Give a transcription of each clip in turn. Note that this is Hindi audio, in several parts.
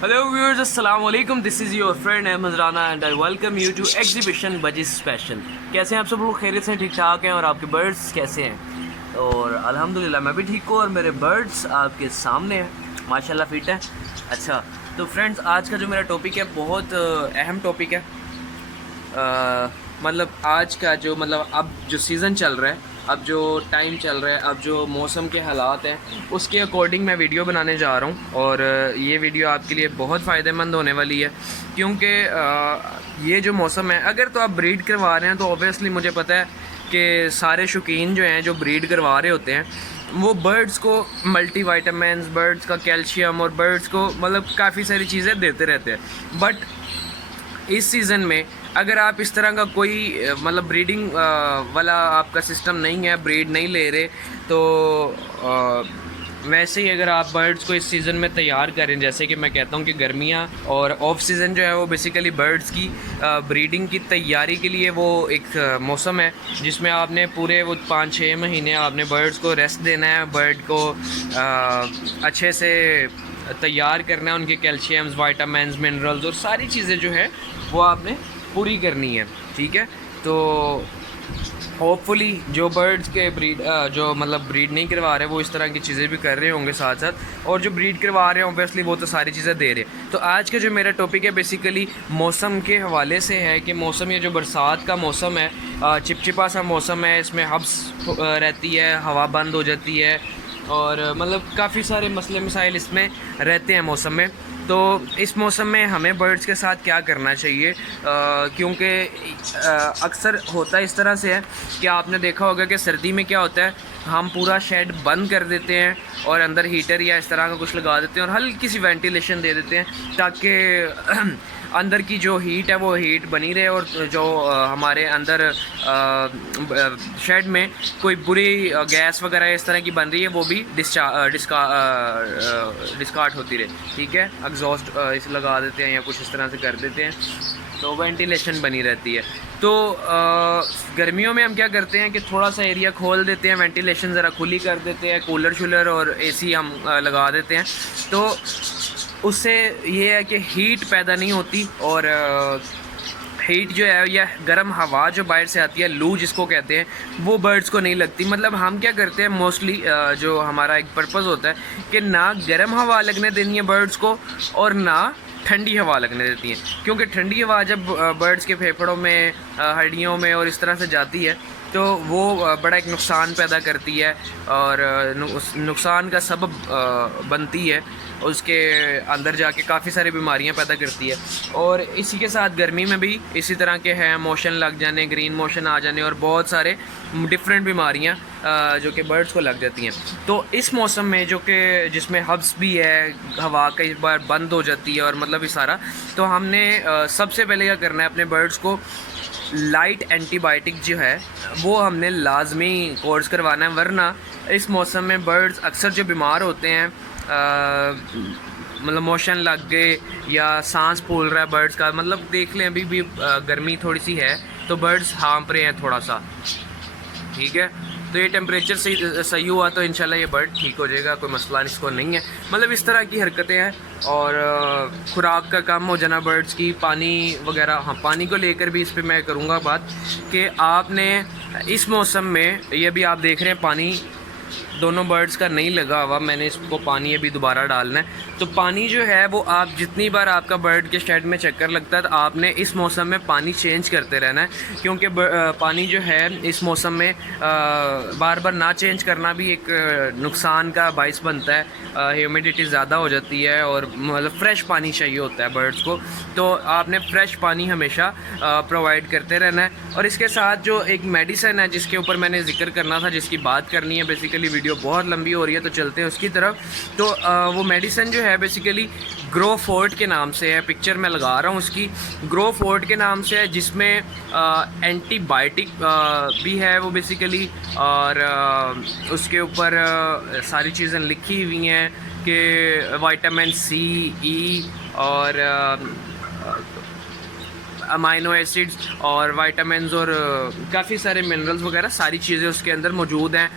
हेलो व्यूअर्स, अस्सलाम वालेकुम। This is your friend Ahmed Rana and I welcome you to exhibition बजिस स्पेशल। कैसे हैं आप सब लोग? खैरियत से ठीक ठाक हैं? और आपके बर्ड्स कैसे हैं? और अल्हम्दुलिल्लाह मैं भी ठीक हूँ और मेरे बर्ड्स आपके सामने हैं, माशाल्लाह फिट है। अच्छा, तो फ्रेंड्स आज का जो मेरा टॉपिक है बहुत अहम टॉपिक है। मतलब आज का जो अब जो सीज़न चल रहा है, अब जो टाइम चल रहा है, अब जो मौसम के हालात हैं, उसके अकॉर्डिंग मैं वीडियो बनाने जा रहा हूँ। और ये वीडियो आपके लिए बहुत फ़ायदेमंद होने वाली है, क्योंकि ये जो मौसम है, अगर तो आप ब्रीड करवा रहे हैं तो ऑब्वियसली मुझे पता है कि सारे शौकीन जो हैं जो ब्रीड करवा रहे होते हैं वो बर्ड्स को मल्टी वाइटामिन्स, बर्ड्स का कैल्शियम और बर्ड्स को काफ़ी सारी चीज़ें देते रहते हैं। बट इस सीज़न में अगर आप इस तरह का कोई ब्रीडिंग वाला आपका सिस्टम नहीं है, ब्रीड नहीं ले रहे, तो वैसे ही अगर आप बर्ड्स को इस सीज़न में तैयार करें, जैसे कि मैं कहता हूँ कि गर्मियाँ और ऑफ सीज़न जो है वो बेसिकली बर्ड्स की ब्रीडिंग की तैयारी के लिए वो एक मौसम है जिसमें आपने पूरे वो 5-6 महीने आपने बर्ड्स को रेस्ट देना है, बर्ड को अच्छे से तैयार करना है, उनके कैल्शियम्स, वाइटामिन्स, मिनरल्स और सारी चीज़ें जो है वो आपने पूरी करनी है। ठीक है, तो होपफुली जो बर्ड्स के ब्रीड ब्रीड नहीं करवा रहे वो इस तरह की चीज़ें भी कर रहे होंगे साथ साथ, और जो ब्रीड करवा रहे हैं ऑब्वियसली वो तो सारी चीज़ें दे रहे हैं। तो आज का जो मेरा टॉपिक है बेसिकली मौसम के हवाले से है कि मौसम, ये जो बरसात का मौसम है, चिपचिपा सा मौसम है, इसमें हब्स रहती है, हवा बंद हो जाती है और काफ़ी सारे मसले मसाइल इसमें रहते हैं मौसम में। तो इस मौसम में हमें बर्ड्स के साथ क्या करना चाहिए, क्योंकि अक्सर होता इस तरह से है कि आपने देखा होगा कि सर्दी में क्या होता है, हम पूरा शेड बंद कर देते हैं और अंदर हीटर या इस तरह का कुछ लगा देते हैं और हल्की सी वेंटिलेशन दे देते हैं ताकि अंदर की जो हीट है वो हीट बनी रहे और जो हमारे अंदर शेड में कोई बुरी गैस वगैरह इस तरह की बन रही है वो भी डिस्कार्ड होती रहे। ठीक है, एग्जॉस्ट इस लगा देते हैं या कुछ इस तरह से कर देते हैं तो वेंटिलेशन बनी रहती है। तो गर्मियों में हम क्या करते हैं कि थोड़ा सा एरिया खोल देते हैं, वेंटिलेशन ज़रा खुली कर देते हैं, कूलर शूलर और एसी हम लगा देते हैं। तो उससे ये है कि हीट पैदा नहीं होती और हीट जो है या गर्म हवा जो बाहर से आती है, लू जिसको कहते हैं, वो बर्ड्स को नहीं लगती। हम क्या करते हैं मोस्टली, जो हमारा एक पर्पज़ होता है कि ना गर्म हवा लगने देनी है बर्ड्स को और ना ठंडी हवा लगने देती है, क्योंकि ठंडी हवा जब बर्ड्स के फेफड़ों में, हड्डियों में और इस तरह से जाती है तो वो बड़ा एक नुकसान पैदा करती है और उस नुकसान का सबब बनती है, उसके अंदर जाके काफ़ी सारी बीमारियां पैदा करती है। और इसी के साथ गर्मी में भी इसी तरह के हैं, मोशन लग जाने, ग्रीन मोशन आ जाने और बहुत सारे डिफरेंट बीमारियां जो कि बर्ड्स को लग जाती हैं। तो इस मौसम में जो कि जिसमें हब्स भी है, हवा कई बार बंद हो जाती है और ये सारा, तो हमने सबसे पहले क्या करना है, अपने बर्ड्स को लाइट एंटीबायोटिक जो है वो हमने लाजमी कोर्स करवाना है, वरना इस मौसम में बर्ड्स अक्सर जो बीमार होते हैं, मोशन लग गए या सांस फूल रहा है बर्ड्स का, देख लें अभी भी गर्मी थोड़ी सी है तो बर्ड्स हाँप रहे हैं थोड़ा सा। ठीक है, तो ये टेम्परेचर सही हुआ तो इंशाल्लाह ये बर्ड ठीक हो जाएगा, कोई मसला इसको नहीं है। इस तरह की हरकतें हैं और खुराक का कम हो जाना बर्ड्स की, पानी वगैरह, हाँ पानी को लेकर भी इस पर मैं करूँगा बात कि आपने इस मौसम में, ये भी आप देख रहे हैं पानी दोनों बर्ड्स का नहीं लगा हुआ, मैंने इसको पानी अभी दोबारा डालना है। तो पानी जो है वो आप जितनी बार आपका बर्ड के शेड में चक्कर लगता है तो आपने इस मौसम में पानी चेंज करते रहना है, क्योंकि पानी जो है इस मौसम में बार बार ना चेंज करना भी एक नुकसान का बाइस बनता है। ह्यूमिडिटी ज़्यादा हो जाती है और फ्रेश पानी चाहिए होता है बर्ड्स को, तो आपने फ्रेश पानी हमेशा प्रोवाइड करते रहना है। और इसके साथ जो एक मेडिसिन है जिसके ऊपर मैंने जिक्र करना था, जिसकी बात करनी है, बेसिकली वीडियो बहुत लंबी हो रही है तो चलते हैं उसकी तरफ। तो वो मेडिसिन जो है बेसिकली ग्रो फोर्ट के नाम से है, पिक्चर में लगा रहा हूँ उसकी, ग्रो फोर्ट के नाम से है, जिसमें एंटीबायोटिक भी है वो बेसिकली, और उसके ऊपर सारी चीज़ें लिखी हुई हैं कि विटामिन C, E और अमाइनो एसिड्स और वाइटामिन और काफ़ी सारे मिनरल्स वगैरह सारी चीज़ें उसके अंदर मौजूद हैं।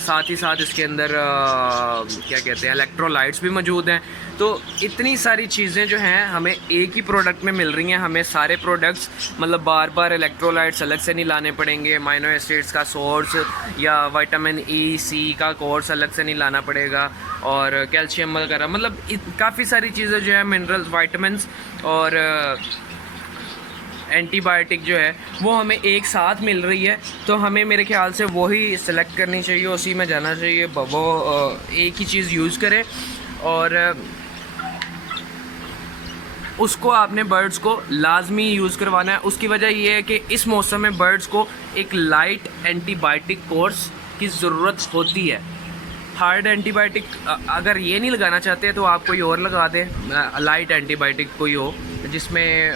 साथ ही साथ इसके अंदर क्या कहते हैं, इलेक्ट्रोलाइट्स भी मौजूद हैं। तो इतनी सारी चीज़ें जो हैं हमें एक ही प्रोडक्ट में मिल रही हैं। हमें सारे प्रोडक्ट्स मतलब बार बार इलेक्ट्रोलाइट्स अलग से नहीं लाने पड़ेंगे, अमाइनो एसिड्स का सोर्स या विटामिन ई सी का कोर्स अलग से नहीं लाना पड़ेगा, और कैल्शियम वगैरह मतलब काफ़ी सारी चीज़ें जो है, मिनरल्स, वाइटामिन्स और एंटीबायोटिक जो है वो हमें एक साथ मिल रही है। तो हमें मेरे ख्याल से वही सिलेक्ट करनी चाहिए, उसी में जाना चाहिए, वो एक ही चीज़ यूज़ करें। और उसको आपने बर्ड्स को लाजमी यूज़ करवाना है। उसकी वजह ये है कि इस मौसम में बर्ड्स को एक लाइट एंटीबायोटिक कोर्स की ज़रूरत होती है। हार्ड एंटीबायोटिक अगर ये नहीं लगाना चाहते तो आप कोई और लगा दें, लाइट एंटीबायोटिक कोई हो जिसमें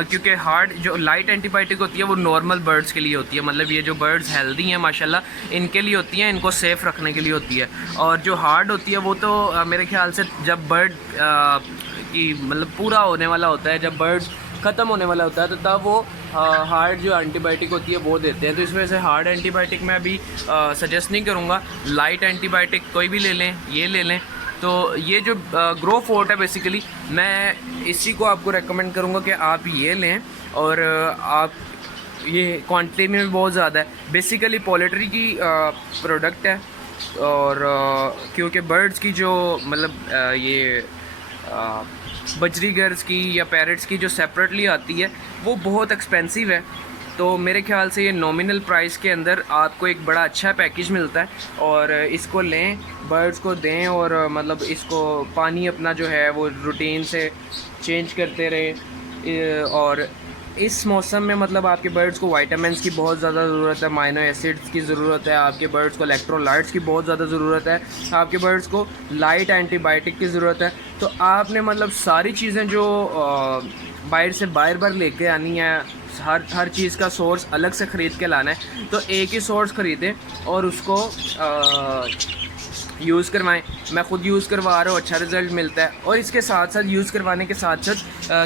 क्योंकि हार्ड जो लाइट एंटीबायोटिक होती है वो नॉर्मल बर्ड्स के लिए होती है, मतलब ये जो बर्ड्स हेल्दी हैं माशाल्लाह इनके लिए होती हैं, इनको सेफ़ रखने के लिए होती है। और जो हार्ड होती है वो तो मेरे ख्याल से जब बर्ड की मतलब पूरा होने वाला होता है, जब बर्ड ख़त्म होने वाला होता है, तो तब वो हार्ड जो एंटीबायोटिक होती है वो देते हैं। तो इस वजह से हार्ड एंटीबायोटिक मैं अभी सजेस्ट नहीं करूँगा, लाइट एंटीबायोटिक कोई भी ले लें, ये ले लें। तो ये जो ग्रो फोर्ट है बेसिकली मैं इसी को आपको रेकमेंड करूँगा कि आप ये लें। और आप ये क्वांटिटी में भी बहुत ज़्यादा है, बेसिकली पोल्ट्री की प्रोडक्ट है। और क्योंकि बर्ड्स की जो मतलब ये बजरीगर्स की या पैरट्स की जो सेपरेटली आती है वो बहुत एक्सपेंसिव है। तो मेरे ख्याल से ये नॉमिनल प्राइस के अंदर आपको एक बड़ा अच्छा पैकेज मिलता है, और इसको लें, बर्ड्स को दें, और मतलब इसको पानी अपना जो है वो रूटीन से चेंज करते रहें। और इस मौसम में मतलब आपके बर्ड्स को वाइटामिन्स की बहुत ज़्यादा ज़रूरत है, अमाइनो एसिड्स की ज़रूरत है, आपके बर्ड्स को इलेक्ट्रोलाइट्स की बहुत ज़्यादा ज़रूरत है, आपके बर्ड्स को लाइट एंटीबायोटिक की ज़रूरत है। तो आपने मतलब सारी चीज़ें जो बाहर से बार लेके आनी है, हर चीज़ का सोर्स अलग से ख़रीद के लाना है, तो एक ही सोर्स ख़रीदें और उसको यूज़ करवाएं। मैं ख़ुद यूज़ करवा रहा हूँ, अच्छा रिज़ल्ट मिलता है। और इसके साथ साथ यूज़ करवाने के साथ साथ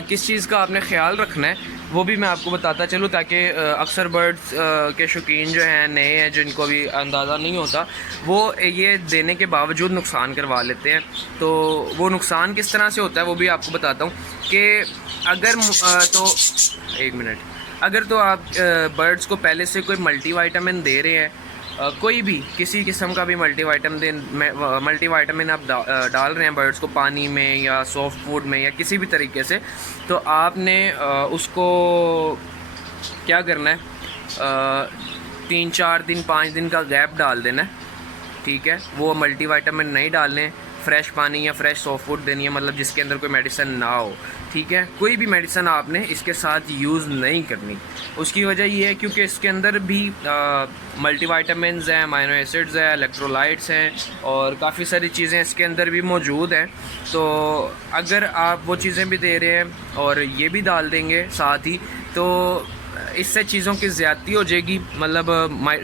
किस चीज़ का आपने ख्याल रखना है वो भी मैं आपको बताता चलूँ, ताकि अक्सर बर्ड्स के शौकीन जो हैं, नए हैं, जिनको भी अंदाज़ा नहीं होता, वो ये देने के बावजूद नुकसान करवा लेते हैं। तो वो नुकसान किस तरह से होता है वो भी आपको बताता हूँ कि अगर तो एक मिनट, अगर तो आप बर्ड्स को पहले से कोई मल्टीविटामिन दे रहे हैं, कोई भी किसी किस्म का भी मल्टीविटामिन आप डाल रहे हैं बर्ड्स को पानी में या सॉफ्ट फूड में या किसी भी तरीके से, तो आपने उसको क्या करना है, 3-4 दिन 5 दिन का गैप डाल देना है, ठीक है। वो मल्टीविटामिन नहीं डालने, फ्रेश पानी या फ्रेश सॉफ्ट फूड देनी है, मतलब जिसके अंदर कोई मेडिसिन ना हो, ठीक है। कोई भी मेडिसिन आपने इसके साथ यूज़ नहीं करनी। उसकी वजह ये है क्योंकि इसके अंदर भी मल्टीविटामिन्स हैं, अमाइनो एसिड्स हैं, इलेक्ट्रोलाइट्स हैं, और काफ़ी सारी चीज़ें इसके अंदर भी मौजूद हैं। तो अगर आप वो चीज़ें भी दे रहे हैं और ये भी डाल देंगे साथ ही, तो इससे चीज़ों की ज़्यादती हो जाएगी, मतलब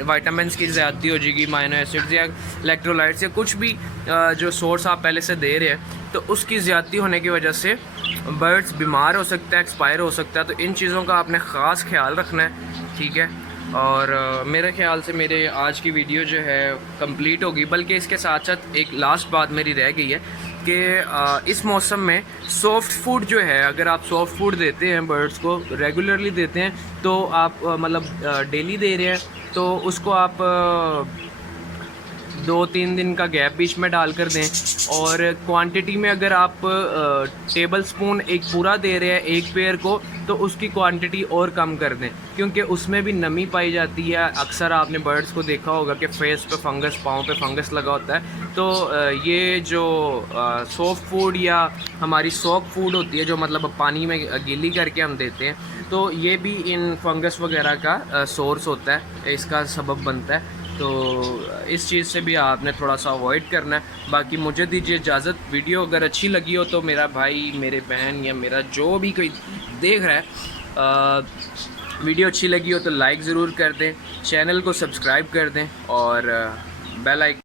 वाइटामिन्स की ज़्यादती हो जाएगी, अमाइनो एसिड्स या इलेक्ट्रोलाइट्स या कुछ भी जो सोर्स आप पहले से दे रहे हैं, तो उसकी ज़्यादती होने की वजह से बर्ड्स बीमार हो सकता है, एक्सपायर हो सकता है। तो इन चीज़ों का आपने ख़ास ख्याल रखना है, ठीक है। और मेरे ख़्याल से मेरे आज की वीडियो जो है कंप्लीट होगी, बल्कि इसके साथ साथ एक लास्ट बात मेरी रह गई है कि इस मौसम में सॉफ्ट फूड जो है, अगर आप सॉफ्ट फूड देते हैं बर्ड्स को, रेगुलरली देते हैं, तो आप मतलब डेली दे रहे हैं, तो उसको आप 2-3 दिन का गैप बीच में डाल कर दें। और क्वांटिटी में अगर आप टेबल स्पून एक पूरा दे रहे हैं एक पेयर को, तो उसकी क्वांटिटी और कम कर दें, क्योंकि उसमें भी नमी पाई जाती है। अक्सर आपने बर्ड्स को देखा होगा कि फेस पे फंगस, पाँव पे फंगस लगा होता है। तो ये जो सॉफ्ट फूड या हमारी सॉफ्ट फूड होती है, जो मतलब पानी में गीली करके हम देते हैं, तो ये भी इन फंगस वगैरह का सोर्स होता है, इसका सबब बनता है। तो इस चीज़ से भी आपने थोड़ा सा अवॉइड करना है। बाकी मुझे दीजिए इजाज़त। वीडियो अगर अच्छी लगी हो तो मेरा भाई, मेरे बहन या मेरा जो भी कोई देख रहा है, वीडियो अच्छी लगी हो तो लाइक ज़रूर कर दें, चैनल को सब्सक्राइब कर दें और बेल आइकन